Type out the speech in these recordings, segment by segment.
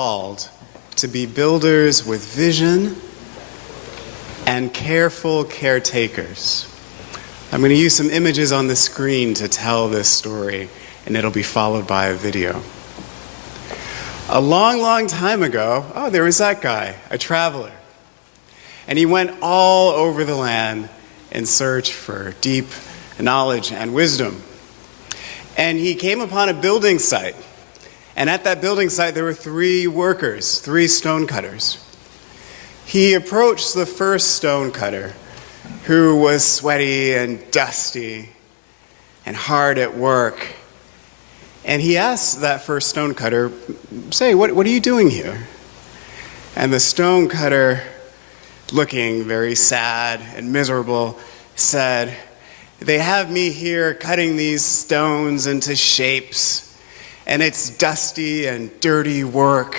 called to be builders with vision and careful caretakers. I'm going to use some images on the screen to tell this story, and it'll be followed by a video. A long, long time ago, there was that guy, a traveler. And he went all over the land in search for deep knowledge and wisdom. And he came upon a building site. And at that building site, there were 3 workers, 3 stonecutters. He approached the first stonecutter, who was sweaty and dusty and hard at work. And he asked that first stonecutter, "Say, what are you doing here?" And the stonecutter, looking very sad and miserable, said, "They have me here cutting these stones into shapes, and it's dusty and dirty work,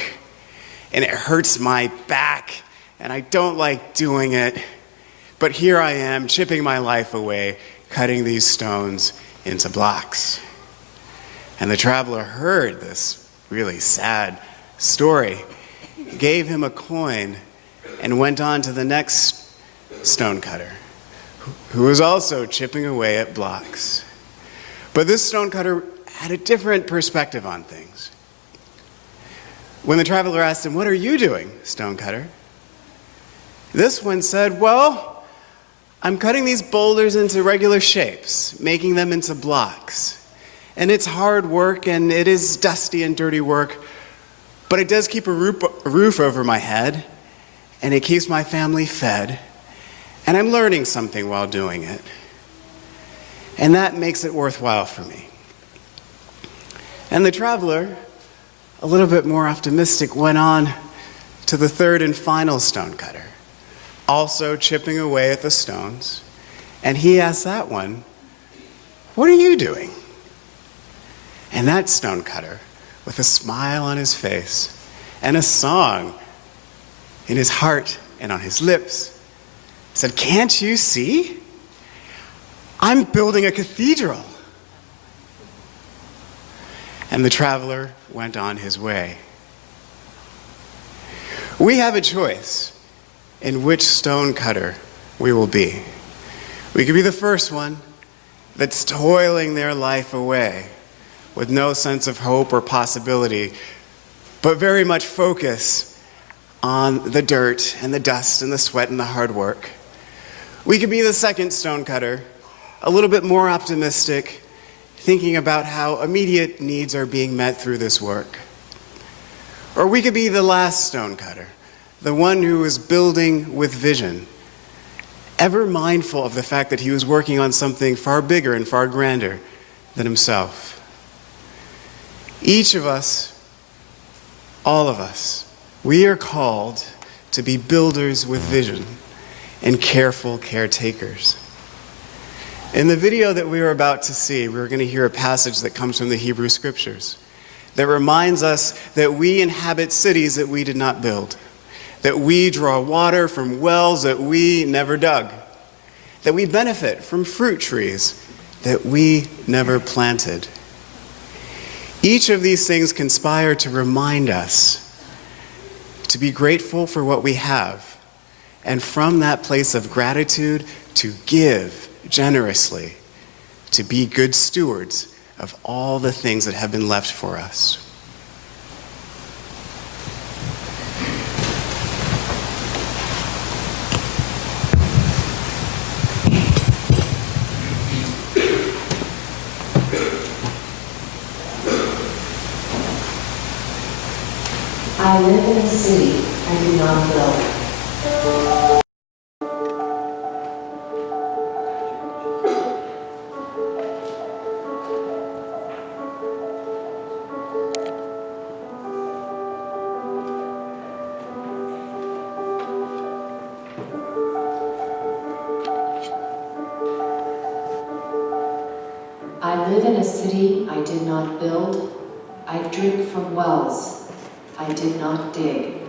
and it hurts my back, and I don't like doing it. But here I am, chipping my life away, cutting these stones into blocks." And the traveler heard this really sad story, gave him a coin, and went on to the next stonecutter, who was also chipping away at blocks. But this stonecutter had a different perspective on things. When the traveler asked him, "What are you doing, stonecutter?" this one said, "Well, I'm cutting these boulders into regular shapes, making them into blocks. And it's hard work, and it is dusty and dirty work, but it does keep a roof over my head, and it keeps my family fed, and I'm learning something while doing it. And that makes it worthwhile for me." And the traveler, a little bit more optimistic, went on to the third and final stonecutter, also chipping away at the stones. And he asked that one, "What are you doing?" And that stonecutter, with a smile on his face and a song in his heart and on his lips, said, "Can't you see? I'm building a cathedral." And the traveler went on his way. We have a choice in which stonecutter we will be. We could be the first one that's toiling their life away with no sense of hope or possibility, but very much focus on the dirt and the dust and the sweat and the hard work. We could be the second stonecutter, a little bit more optimistic, thinking about how immediate needs are being met through this work. Or we could be the last stonecutter, the one who is building with vision, ever mindful of the fact that he was working on something far bigger and far grander than himself. Each of us, all of us, we are called to be builders with vision and careful caretakers. In the video that we are about to see, we're going to hear a passage that comes from the Hebrew Scriptures that reminds us that we inhabit cities that we did not build, that we draw water from wells that we never dug, that we benefit from fruit trees that we never planted. Each of these things conspire to remind us to be grateful for what we have, and from that place of gratitude to give generously, to be good stewards of all the things that have been left for us. I live in a city I do not build. I live in a city I did not build. I drink from wells I did not dig.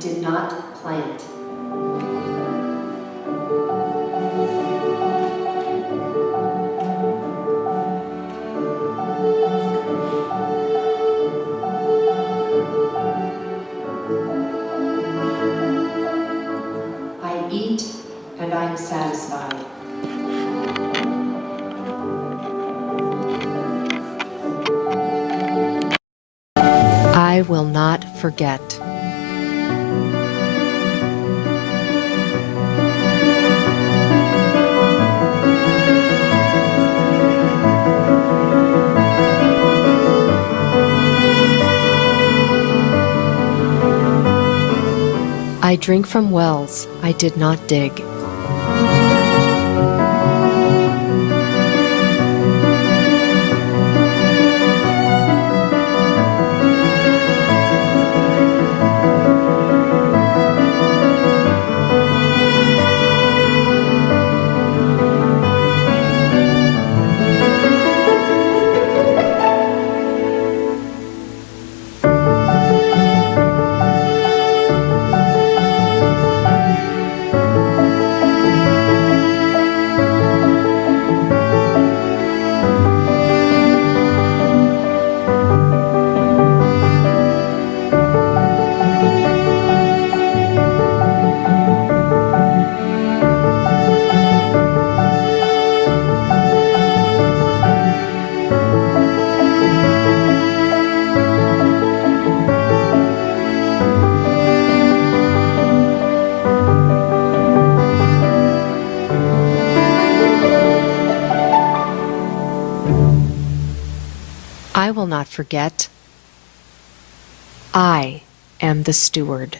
did not plant. I eat and I'm satisfied. I will not forget. I drink from wells I did not dig. I will not forget. I am the steward.